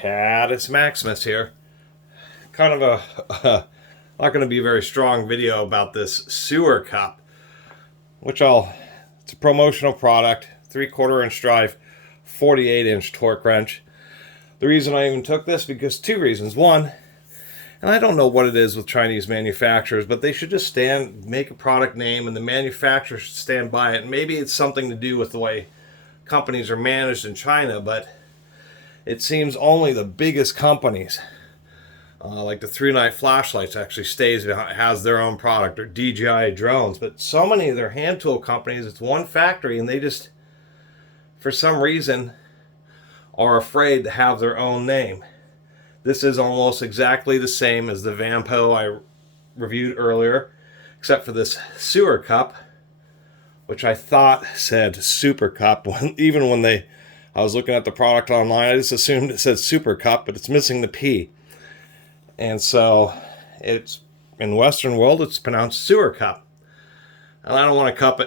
Catus Maximus here. Kind of not going to be a very strong video about this SuerCup, it's a promotional product, 3/4 inch drive, 48-inch torque wrench. The reason I even took this, because two reasons. One, and I don't know what it is with Chinese manufacturers, but they should just make a product name and the manufacturer should stand by it. Maybe it's something to do with the way companies are managed in China, but it seems only the biggest companies, like the 3-night flashlights, actually has their own product, or DJI drones. But so many of their hand tool companies, it's one factory, and they just, for some reason, are afraid to have their own name. This is almost exactly the same as the Vampo I reviewed earlier, except for this SuerCup, which I thought said SuperCup. Even when I was looking at the product online, I just assumed it said SuperCup, but it's missing the P. And so it's, in the Western world, it's pronounced SuerCup. And I don't want to cup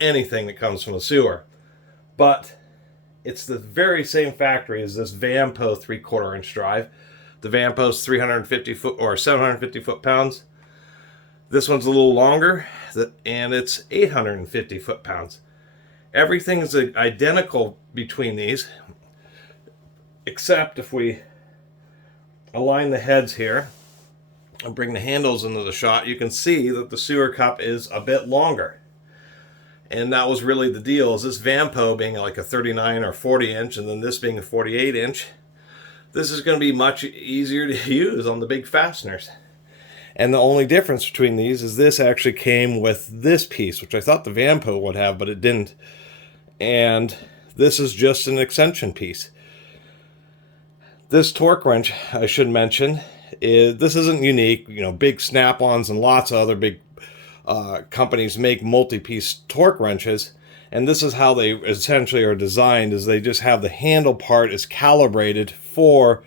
anything that comes from a sewer. But it's the very same factory as this Vampo 3/4 inch drive. The Vampo's 350 foot or 750 foot-pounds. This one's a little longer, and it's 850 foot-pounds. Everything is identical between these, except if we align the heads here and bring the handles into the shot, you can see that the SuerCup is a bit longer. And that was really the deal, is this Vampo being like a 39 or 40 inch, and then this being a 48 inch, this is going to be much easier to use on the big fasteners. And the only difference between these is this actually came with this piece, which I thought the Vampo would have, but it didn't. And this is just an extension piece. This torque wrench, I should mention, this isn't unique. You know, big Snap-ons and lots of other big companies make multi-piece torque wrenches, and this is how they essentially are designed, is they just have the handle part is calibrated for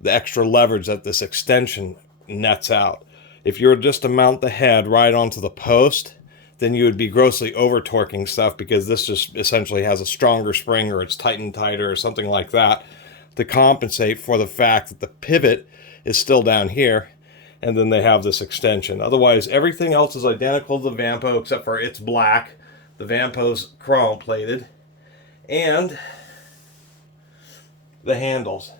the extra leverage that this extension nets out. If you were just to mount the head right onto the post, then you would be grossly over torquing stuff, because this just essentially has a stronger spring, or it's tightened tighter or something like that, to compensate for the fact that the pivot is still down here, and then they have this extension. Otherwise, everything else is identical to the Vampo, except for it's black. The Vampo's chrome plated, and the handles.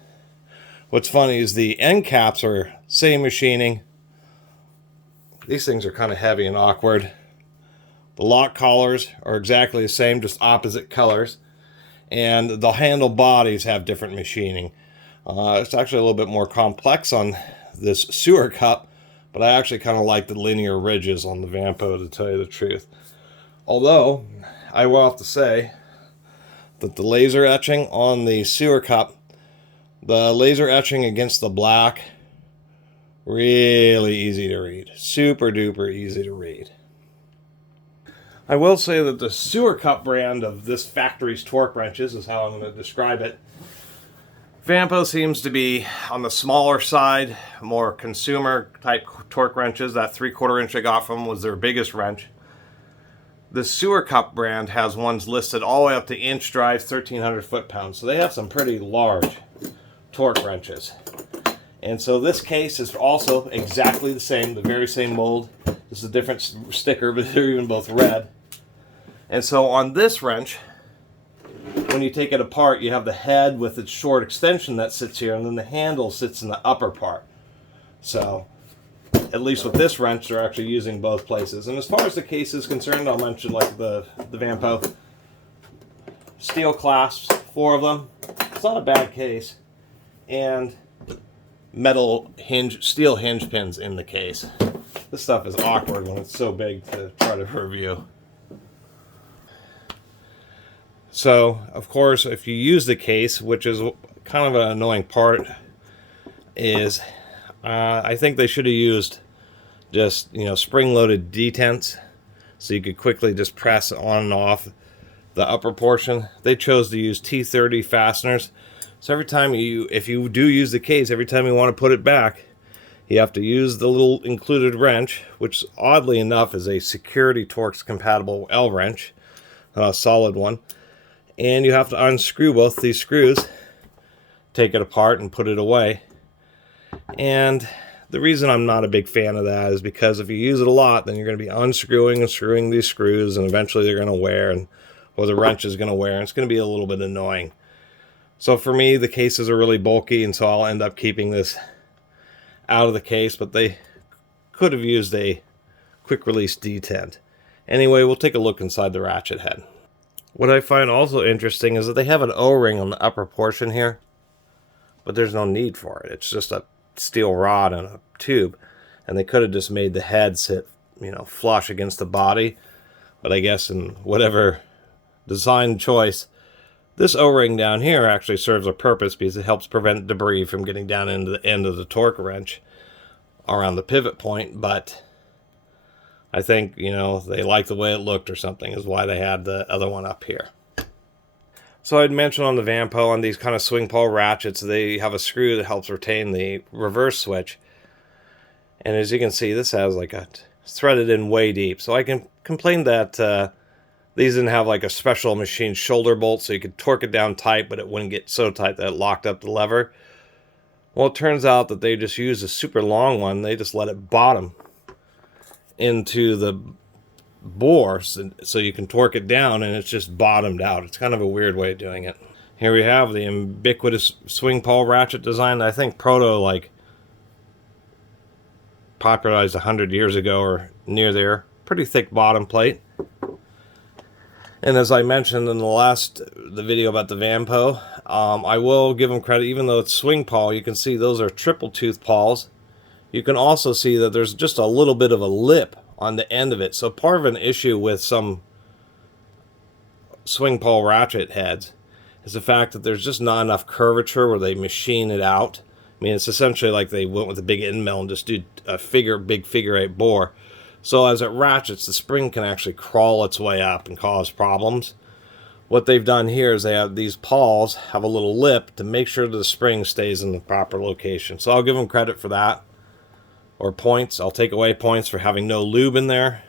What's funny is the end caps are same machining. These things are kind of heavy and awkward. The lock collars are exactly the same, just opposite colors. And the handle bodies have different machining. It's actually a little bit more complex on this SuerCup, but I actually kind of like the linear ridges on the Vampo, to tell you the truth. Although, I will have to say that the laser etching on the SuerCup, the laser etching against the black, really easy to read. Super duper easy to read. I will say that the SuerCup brand of this factory's torque wrenches is how I'm going to describe it. Vampo seems to be on the smaller side, more consumer type torque wrenches. That 3/4 inch I got from them was their biggest wrench. The SuerCup brand has ones listed all the way up to inch drive, 1,300 foot-pounds. So they have some pretty large torque wrenches. And so this case is also exactly the same, the very same mold. This is a different sticker, but they're even both red. And so on this wrench, when you take it apart, you have the head with its short extension that sits here, and then the handle sits in the upper part. So, at least with this wrench, they're actually using both places. And as far as the case is concerned, I'll mention like the Vampo. Steel clasps, 4 of them. It's not a bad case. And metal steel hinge pins in the case. This stuff is awkward when it's so big to try to review. So, of course, if you use the case, which is kind of an annoying part, is I think they should have used just, spring-loaded detents, so you could quickly just press on and off the upper portion. They chose to use T30 fasteners. So every time if you do use the case, every time you want to put it back, you have to use the little included wrench, which oddly enough is a Security Torx compatible L wrench, a solid one. And you have to unscrew both these screws take it apart and put it away. And the reason I'm not a big fan of that is because if you use it a lot, then you're going to be unscrewing and screwing these screws, and eventually they're going to wear, or the wrench is going to wear, and it's going to be a little bit annoying. So for me, the cases are really bulky, and so I'll end up keeping this out of the case, but they could have used a quick release detent. Anyway, we'll take a look inside the ratchet head. What I find also interesting is that they have an O-ring on the upper portion here, but there's no need for it. It's just a steel rod and a tube, and they could have just made the head sit, flush against the body. But I guess in whatever design choice, this O-ring down here actually serves a purpose because it helps prevent debris from getting down into the end of the torque wrench around the pivot point. But I think, they like the way it looked or something is why they had the other one up here. So I'd mentioned on the Vanpo, on these kind of swing pawl ratchets, they have a screw that helps retain the reverse switch. And as you can see, this has like a threaded in way deep. So I can complain that these didn't have like a special machine shoulder bolt, so you could torque it down tight, but it wouldn't get so tight that it locked up the lever. Well, it turns out that they just used a super long one. They just let it bottom into the bore so you can torque it down, and it's just bottomed out. It's kind of a weird way of doing it. Here we have the ubiquitous swing pawl ratchet design that I think Proto popularized 100 years ago or near there. Pretty thick bottom plate. And as I mentioned in the video about the Vanpo, I will give them credit. Even though it's swing pawl, you can see those are triple tooth pawls. You can also see that there's just a little bit of a lip on the end of it. So part of an issue with some swing pawl ratchet heads is the fact that there's just not enough curvature where they machine it out. I mean, it's essentially like they went with a big end mill and just do a big figure 8 bore. So as it ratchets, the spring can actually crawl its way up and cause problems. What they've done here is they have these pawls have a little lip to make sure the spring stays in the proper location. So I'll give them credit for that. Or points. I'll take away points for having no lube in there.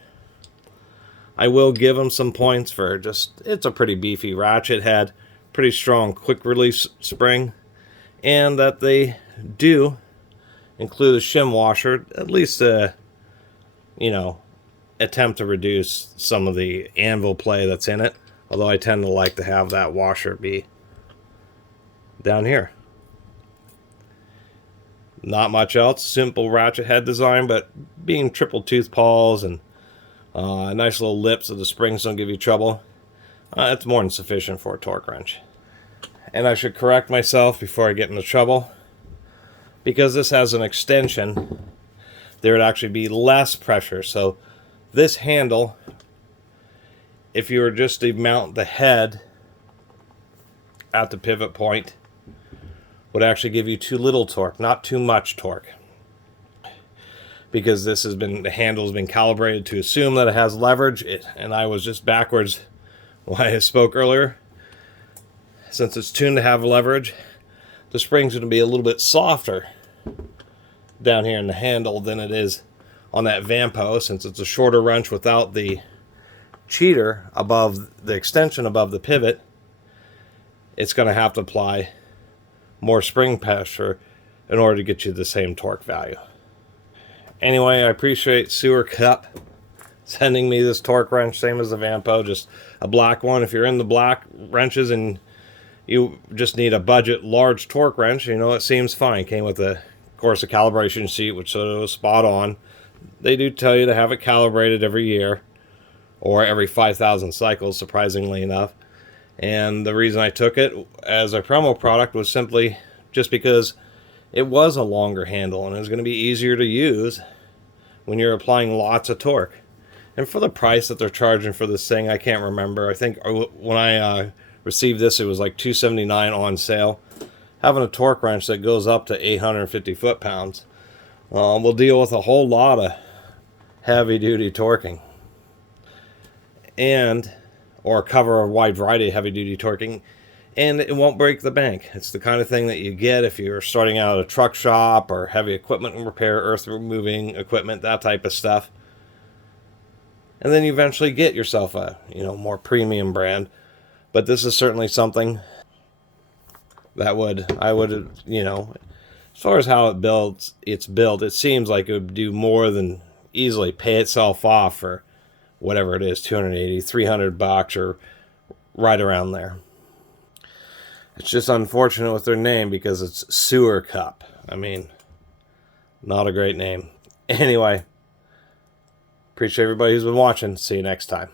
I will give them some points for it's a pretty beefy ratchet head, pretty strong quick release spring, and that they do include a shim washer, at least attempt to reduce some of the anvil play that's in it, although I tend to like to have that washer be down here. Not much else, simple ratchet head design, but being triple tooth pawls and a nice little lip so the springs don't give you trouble, it's more than sufficient for a torque wrench. And I should correct myself before I get into trouble, because this has an extension, there would actually be less pressure. So this handle, if you were just to mount the head at the pivot point, would actually give you too little torque, not too much torque. Because the handle has been calibrated to assume that it has leverage, and I was just backwards when I spoke earlier. Since it's tuned to have leverage, the spring's going to be a little bit softer down here in the handle than it is on that Vanpo, since it's a shorter wrench without the cheater above the extension above the pivot. It's going to have to apply more spring pressure in order to get you the same torque value. Anyway, I appreciate SuerCup sending me this torque wrench, same as the Vanpo, just a black one. If you're in the black wrenches and you just need a budget large torque wrench, it seems fine. Came with of course, a calibration sheet, which sort of was spot on. They do tell you to have it calibrated every year, or every 5,000 cycles, surprisingly enough. And the reason I took it as a promo product was simply just because it was a longer handle and it was going to be easier to use when you're applying lots of torque. And for the price that they're charging for this thing, I can't remember. I think when I received this, it was like $279 on sale. Having a torque wrench that goes up to 850 foot-pounds will deal with a whole lot of heavy-duty torquing. Or cover a wide variety of heavy-duty torquing, and it won't break the bank. It's the kind of thing that you get if you're starting out at a truck shop or heavy equipment repair, earth moving equipment, that type of stuff. And then you eventually get yourself a more premium brand. But this is certainly something I would, you know, as far as how it's built, it seems like it would do more than easily pay itself off for whatever it is, 280, $300 or right around there. It's just unfortunate with their name because it's SuerCup. I mean, not a great name. Anyway, appreciate everybody who's been watching. See you next time.